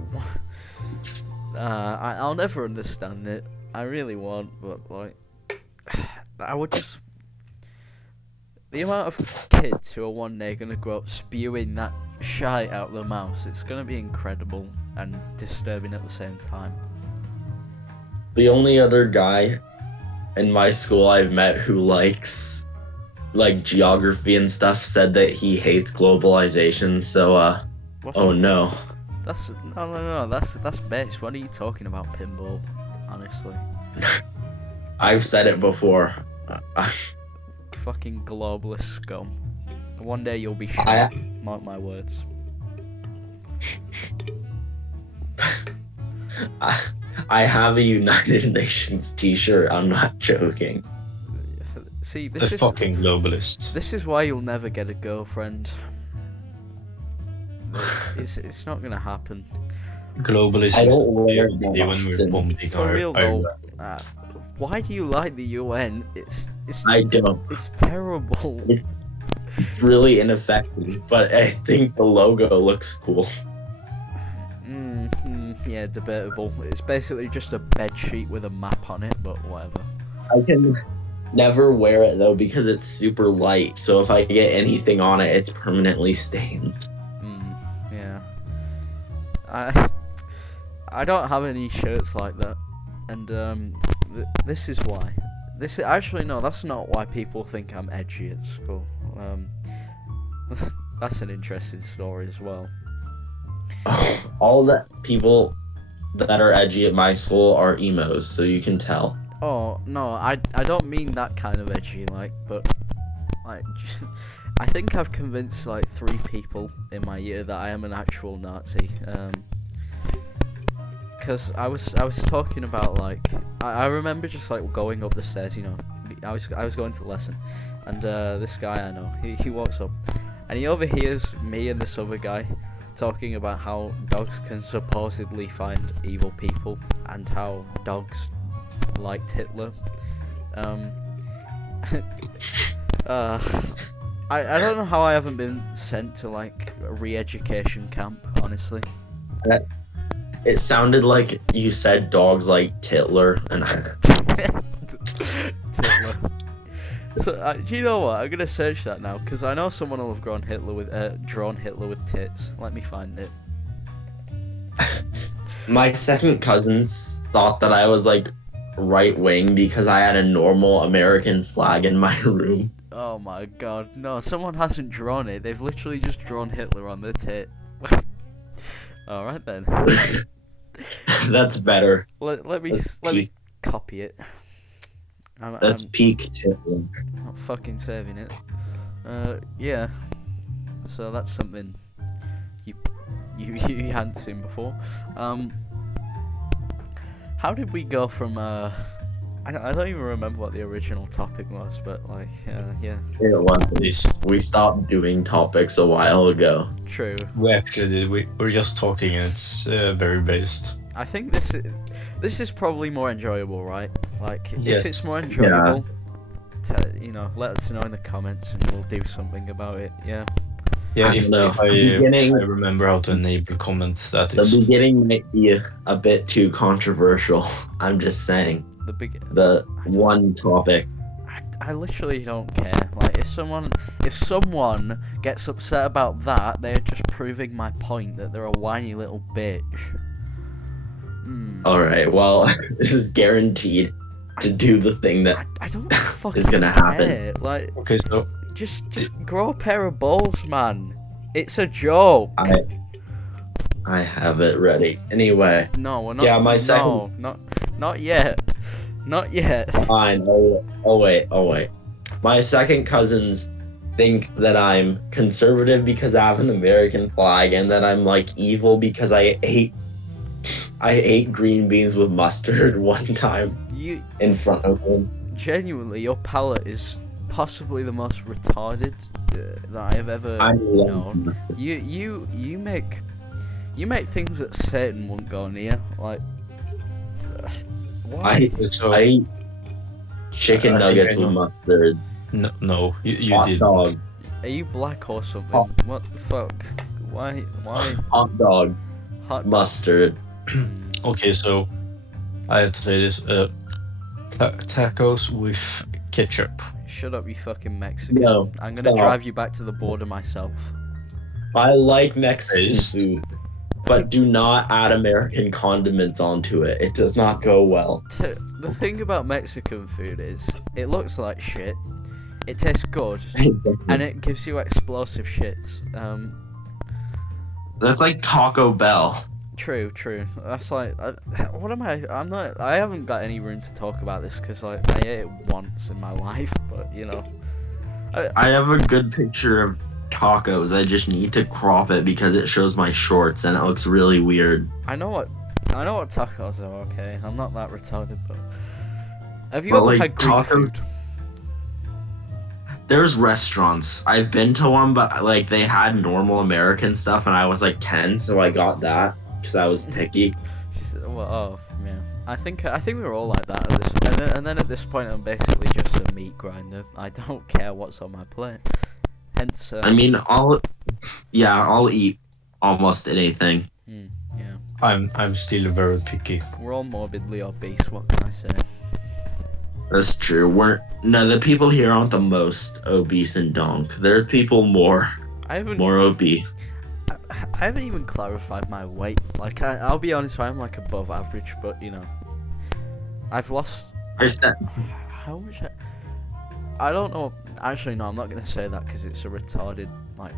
I'll never understand it. I really won't, but like, I would just. The amount of kids who are one day gonna grow up spewing that shite out their mouths, it's gonna be incredible and disturbing at the same time. The only other guy in my school I've met who likes like geography and stuff said that he hates globalization. So oh no. That's no. That's base. What are you talking about, pinball? Honestly. I've said it before. Fucking globalist scum. One day you'll be shot. Mark my words. I have a United Nations t-shirt, I'm not joking. See, The fucking globalist. This is why you'll never get a girlfriend. It's not gonna happen. Globalist. I don't wear when we're bombing For real though, our why do you like the UN? It's I don't. It's terrible. It's really ineffective, but I think the logo looks cool. Yeah, debatable. It's basically just a bed sheet with a map on it, but whatever. I can never wear it though because it's super light, so if I get anything on it, it's permanently stained. Yeah. I don't have any shirts like that, and this is why. Actually no, that's not why people think I'm edgy at school. That's an interesting story as well. All the people that are edgy at my school are emos, so you can tell. Oh no, I don't mean that kind of edgy, like, but like, I think I've convinced like 3 people in my year that I am an actual Nazi. Because I was talking about like I remember just like going up the stairs, you know, I was going to the lesson, and this guy I know, he walks up, and he overhears me and this other guy talking about how dogs can supposedly find evil people and how dogs liked Hitler. I don't know how I haven't been sent to like a re-education camp, honestly. It sounded like you said dogs like Titler, and Hitler. So do you know what? I'm gonna search that now because I know someone will have drawn Hitler with tits. Let me find it. my second cousins thought that I was like right wing because I had a normal American flag in my room. Oh my god, no! Someone hasn't drawn it. They've literally just drawn Hitler on their tit. All right then. That's better. Let me copy it. That's I'm peak Titler. not fucking saving it. Yeah. So that's something you hadn't seen before. How did we go from I don't even remember what the original topic was, but like yeah. It was. We stopped doing topics a while ago. True. We actually did. We're just talking, and it's very based. I think this is probably more enjoyable, right? Like, Yes. if it's more enjoyable, let us know in the comments and we'll do something about it. Yeah. Yeah, I if don't know. I remember how to enable comments, that The is. beginning might be a bit too controversial. I'm just saying. The one topic. I literally don't care. Like, if someone gets upset about that, they're just proving my point that they're a whiny little bitch. Alright, well, this is guaranteed to do the thing that I don't fucking is gonna happen. care. Like, Okay, so just grow a pair of balls, man. It's a joke. I have it ready. Anyway, No, we're not. Yeah, my no, second- not yet. Not yet. fine. Oh wait. My second cousins think that I'm conservative because I have an American flag, and that I'm like evil because I ate green beans with mustard one time You in front of them. genuinely, your palate is possibly the most retarded that I have ever I known. love You make things that Satan wouldn't go near. Like, why? So, I eat chicken I think nuggets I with know. mustard. no, you Hot did. dog. Are you black or something? Oh. What the fuck? Why? Hot dog. Hot Mustard. Okay, so I have to say this. Tacos with ketchup. Shut up, you fucking Mexican. No, I'm gonna stop. drive you back to the border myself. I like Mexican Taste. food, but do not add American condiments onto it. It does not go well. The thing about Mexican food is, it looks like shit, it tastes good, and it gives you explosive shits. That's like Taco Bell. True. That's like, what am I? I'm not. I haven't got any room to talk about this because like I ate it once in my life, but you know. I have a good picture of tacos. I just need to crop it because it shows my shorts and it looks really weird. I know what tacos are. Okay, I'm not that retarded, but have you But, ever like, had Greek tacos- food? There's restaurants. I've been to one, but like they had normal American stuff, and I was like 10, so I got that because I was picky. Well, oh man, I think we were all like that at this, and then at this point I'm basically just a meat grinder. I don't care what's on my plate. Hence, I mean, I'll eat almost anything. yeah, I'm still very picky. we're all morbidly obese. What can I say? That's true. The people here aren't the most obese in Donk. There are people more I obese. haven't even clarified my weight. Like I'll be honest, I'm like above average, but you know, I've lost. I said How much? I don't know. Actually, no, I'm not gonna say that because it's a retarded like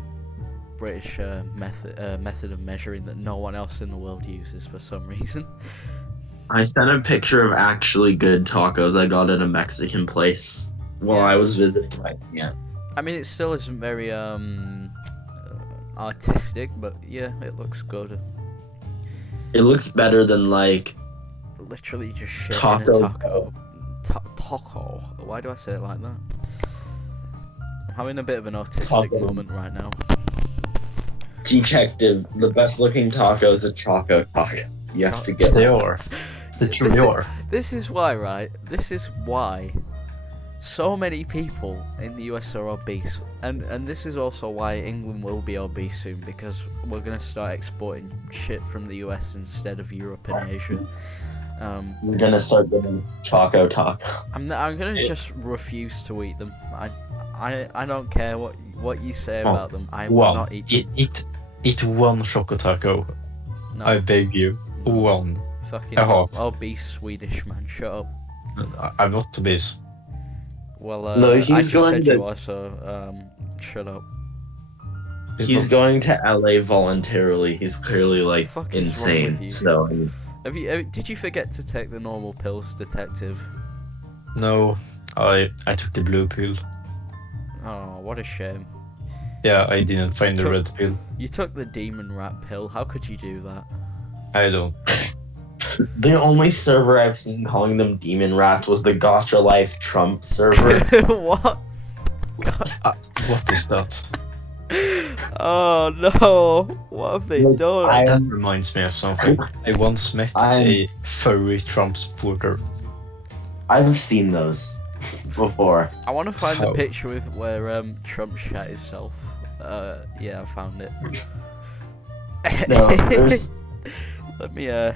British method of measuring that no one else in the world uses for some reason. I sent a picture of actually good tacos I got at a Mexican place while Yeah. I was visiting. Right? Yeah. I mean, it still isn't very artistic, but yeah, it looks good. It looks better than like Literally just shit in a Taco. taco. Taco. Why do I say it like that? I'm having a bit of an autistic Taco. moment right now. detective. The best looking taco is a Choco Taco. You have to get They are. They truly are. This is why, right? This is why so many people in the US are obese, and this is also why England will be obese soon, because we're gonna start exporting shit from the US instead of Europe and Asia. We're gonna start getting Choco Taco. I'm gonna just refuse to eat them. I don't care what you say Oh, about them. I will not eat them. Eat one Choco Taco. No, I beg you. One. fucking half. obese Swedish man. Shut up. I'm not obese. Well, No, I he's just going said to- you are, so shut up. He's going to LA voluntarily. He's clearly like Fuck is wrong insane. with you? So Did you forget to take the normal pills, detective? No, I took the blue pill. Oh, what a shame. Yeah, I didn't find the took- red pill. You took the demon rat pill. How could you do that? I don't. the only server I've seen calling them Demon Rats was the Gotcha Life Trump server. What? God. What is that? Oh no! What have they Look, done? That reminds me of something. I once met a furry Trump supporter. I've seen those before. I want to find How? the picture with where Trump shat himself. Yeah, I found it. No, there's Let me yeah,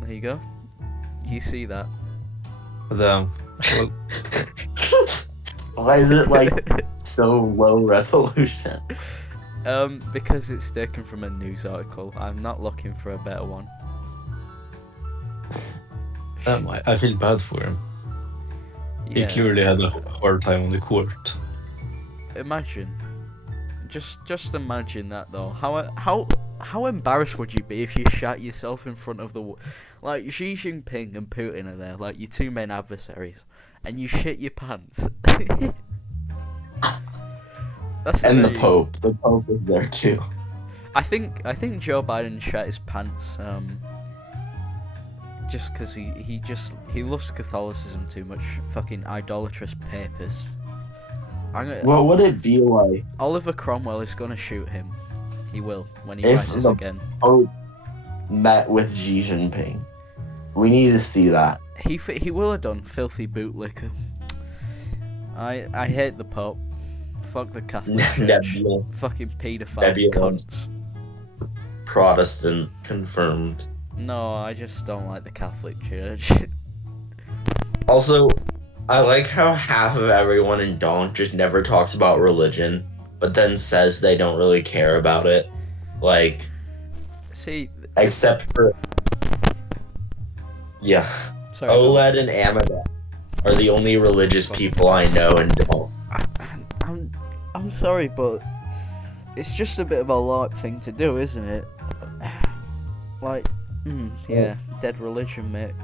there you go. You see that? But, well, why is it like so low resolution? Because it's taken from a news article. I'm not looking for a better one. I feel bad for him. He Yeah. clearly had a hard time on the court. Imagine. Just imagine that though. how embarrassed would you be if you shat yourself in front of like Xi Jinping and Putin are there, like your two main adversaries, and you shit your pants? That's And the very- Pope. The Pope is there too. I think Joe Biden shat his pants just because he loves Catholicism too much. Fucking idolatrous papist. What would it be like Oliver Cromwell is gonna shoot him. He will when he If rises the- again. Pope met with Xi Jinping? We need to see that. He will have done, filthy bootlicker. I hate the Pope. Fuck the Catholic Church. Nebula. Fucking paedophile Nebula. cunts. Protestant confirmed. No, I just don't like the Catholic Church. Also, I like how half of everyone in Donk just never talks about religion, but then says they don't really care about it. Like, See, except for... Yeah. sorry. OLED and Amada are the only religious people I know in Donk. I'm sorry, but it's just a bit of a lark thing to do, isn't it? Like, yeah, dead religion, mate.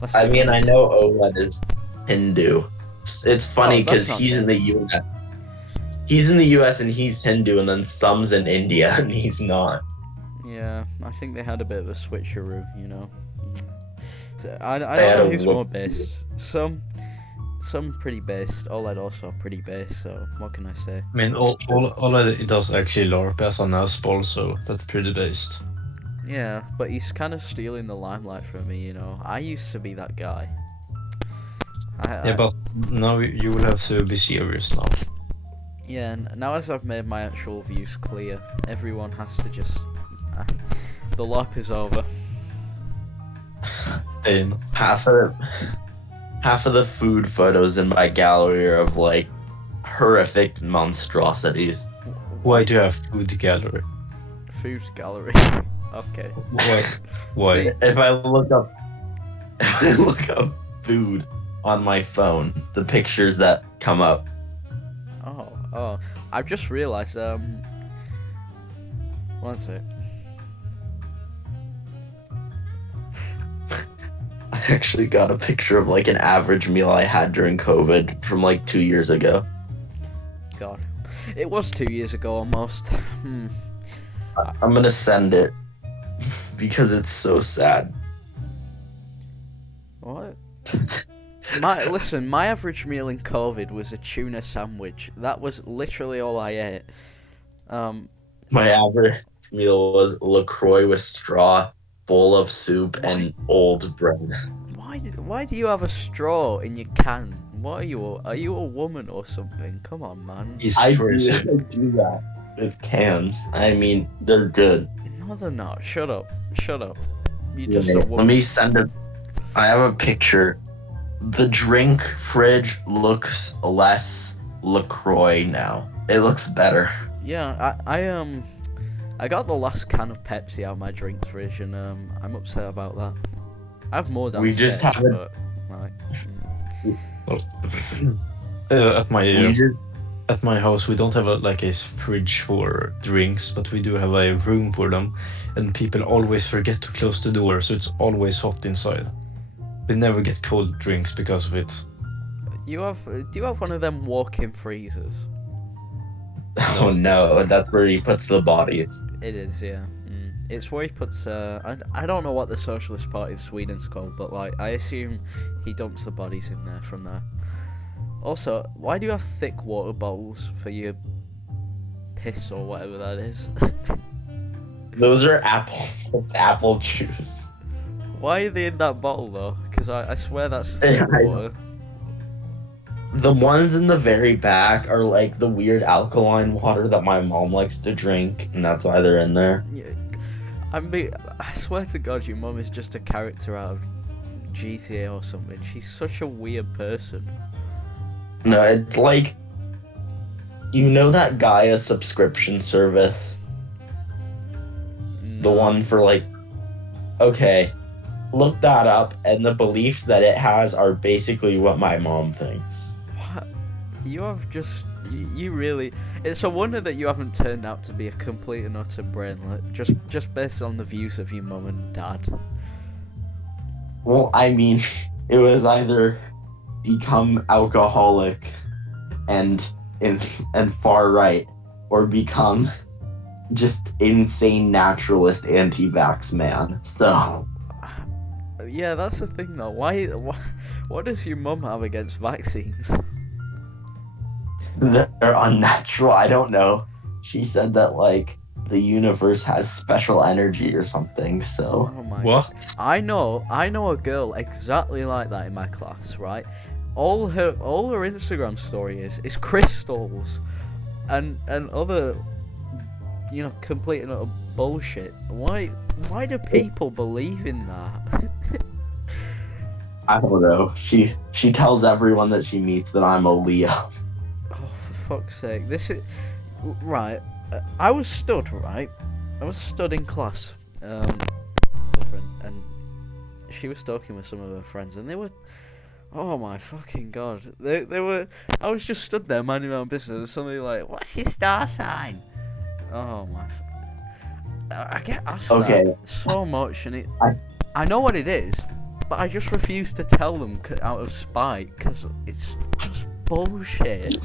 Let's I be mean, I honest. know OLED is Hindu. It's funny Oh, that's because not he's in bad. the US. He's in the US and he's Hindu, and then some's in India and he's not. Yeah, I think they had a bit of a switcheroo, you know. So, I They don't had know a who's look- more based. Some pretty based. OLED also pretty based. So what can I say? I mean, all it does actually LARP as an Asp, so that's pretty based. Yeah, but he's kind of stealing the limelight from me, you know. I used to be that guy. Yeah, but now you will have to be serious now. Yeah, now as I've made my actual views clear, everyone has to just... the LARP is over. Same. Half of the food photos in my gallery are of like horrific monstrosities. Why do you have food gallery? Food gallery. Okay. Why? See, If I look up food on my phone, the pictures that come up. Oh, I've just realised, one sec. I actually got a picture of like an average meal I had during COVID from like 2 years ago. God. It was 2 years ago almost. I'm gonna send it because it's so sad. What? My average meal in COVID was a tuna sandwich. That was literally all I ate. My average meal was LaCroix with straw, bowl of soup, and old bread. Why do you have a straw in your can? What are you a woman or something? Come on, man. He's I crazy. do that with cans. I mean, they're good. No, they're not. Shut up. You're just a Let woman. me send it. I have a picture. The drink fridge looks less LaCroix now. It looks better. Yeah, I got the last can of Pepsi out of my drinks fridge, and I'm upset about that. I have more downstairs. We just haven't- but, like, At We just, my house, we don't have like a fridge for drinks, but we do have a room for them, and people always forget to close the door, so it's always hot inside. We never get cold drinks because of it. do you have one of them walk-in freezers? oh no, that's where he puts the bodies. It is, yeah. It's where he puts. I don't know what the Socialist Party of Sweden's called, but like I assume he dumps the bodies in there from there. Also, why do you have thick water bottles for your piss or whatever that is? Those are it's apple juice. Why are they in that bottle though? Because I swear that's Yeah, thick I water. The ones in the very back are like the weird alkaline water that my mom likes to drink, and that's why they're in there. Yeah, I swear to God, your mum is just a character out of GTA or something. She's such a weird person. No, it's like, you know that Gaia subscription service? The No. one for like, okay, look that up, and the beliefs that it has are basically what my mom thinks. What? You have just, you really. It's a wonder that you haven't turned out to be a complete and utter brainlet, just based on the views of your mum and dad. Well, I mean, it was either become alcoholic and far right, or become just insane naturalist anti-vax man. So Yeah, that's the thing though. Why what does your mum have against vaccines? they're unnatural. I don't know. She said that like the universe has special energy or something. So Oh my. What? I know a girl exactly like that in my class, right? All her Instagram story is crystals and other, you know, complete and utter bullshit. Why do people believe in that? I don't know. She tells everyone that she meets that I'm a Leo. Oh, for fuck's sake! This is right. I was stood in class, and she was talking with some of her friends, and they were. Oh my fucking god! They were. I was just stood there minding my own business, and suddenly like, "What's your star sign?" Oh my! I get asked that so much, and I know what it is, but I just refuse to tell them out of spite because it's just bullshit.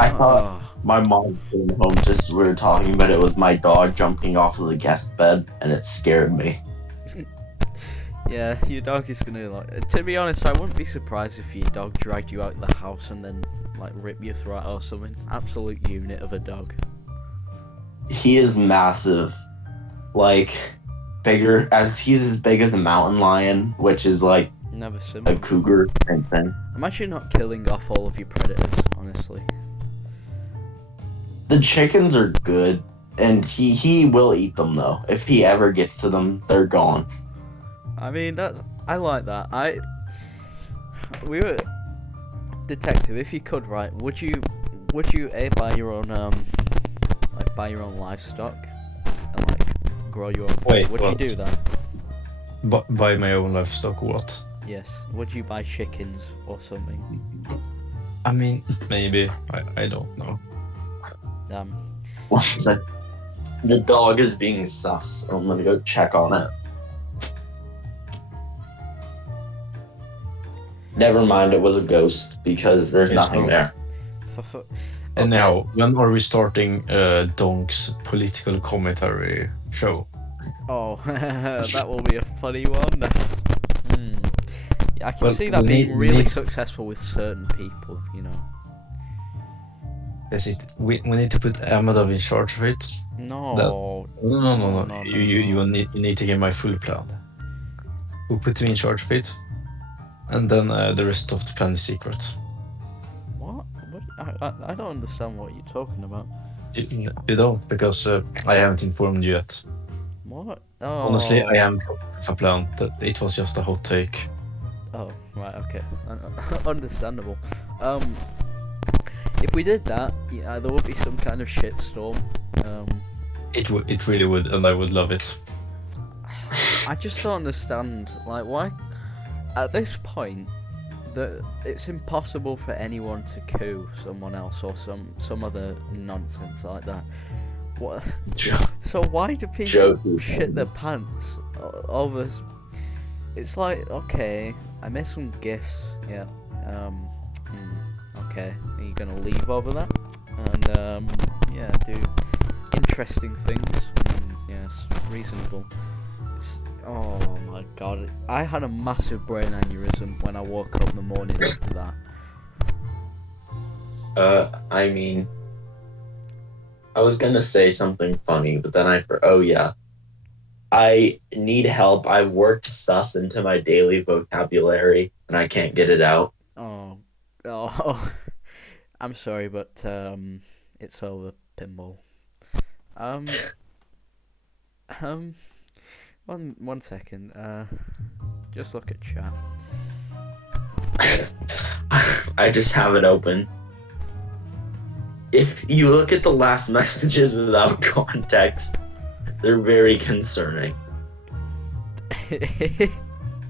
I thought my mom came home just we were talking, but it was my dog jumping off of the guest bed, and it scared me. Yeah, your dog is gonna like. To be honest, I wouldn't be surprised if your dog dragged you out of the house and then like rip your throat or something. Absolute unit of a dog. He is massive, like he's as big as a mountain lion, which is like Never a similar. cougar and thing. I'm actually not killing off all of your predators, honestly. The chickens are good, and he will eat them though. If he ever gets to them, they're gone. I mean, I like that. We were detective. If you could, right? Would you buy your own buy your own livestock and like grow your own food? Wait, Would what? you do that? Buy my own livestock, what? Yes. Would you buy chickens or something? I mean, maybe. I don't know. What is that? The dog is being sus. So I'm gonna go check on it. Never mind, it was a ghost because there's Yes, nothing no. there. Okay. And now, when are we starting Donk's political commentary show? Oh, that will be a funny one. Yeah, I can Well, see that we being need- really need- successful with certain people, you know. That's it. We need to put Amadov in charge of it. No. No. You need to get my full plan. We'll put him in charge of it, and then the rest of the plan is secret. What? I don't understand what you're talking about. You don't, because I haven't informed you yet. What? Oh. Honestly, I haven't a plan. That it was just a hot take. Oh, right, okay. Understandable. If we did that, yeah, there would be some kind of shitstorm. It really would, and I would love it. I just don't understand, like, why, at this point, it's impossible for anyone to coup someone else or some other nonsense like that. What? So why do people shit their pants over? It's like, okay, I made some gifts, yeah. Okay, are you gonna leave over that? And yeah, do interesting things. Yes, reasonable. Oh my god, I had a massive brain aneurysm when I woke up in the morning after that. I mean, I was gonna say something funny, but then oh yeah. I need help. I worked sus into my daily vocabulary, and I can't get it out. Oh, I'm sorry, but it's over, pinball. One second. Just look at chat. I just have it open. If you look at the last messages without context, they're very concerning.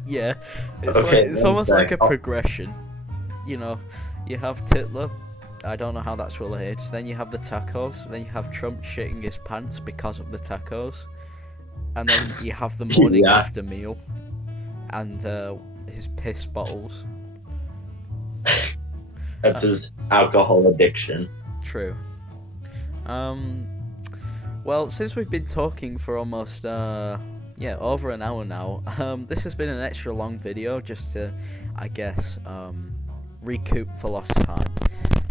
Yeah, it's Okay, it's one almost like a sec. progression. You know, You have Titler. I don't know how that's related. Then you have the tacos. Then you have Trump shitting his pants because of the tacos. And then you have the morning Yeah. after meal. And his piss bottles. That's his alcohol addiction. True. Well, since we've been talking for almost over an hour now, this has been an extra long video just to, I guess, recoup for lost time.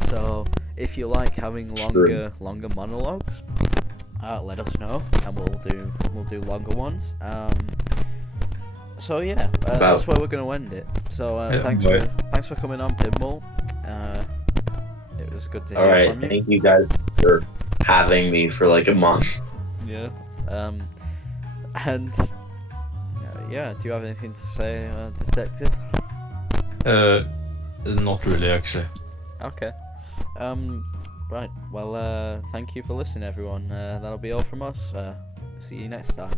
So if you like having longer monologues, let us know, and we'll do longer ones. So yeah, that's where we're gonna end it. So thanks for coming on, Pinball. It was good to hear Alright, from you. thank you guys for having me for like a month. Yeah. And yeah, do you have anything to say, Detective? Not really, actually. Okay. Right. Well, thank you for listening, everyone. That'll be all from us. See you next time.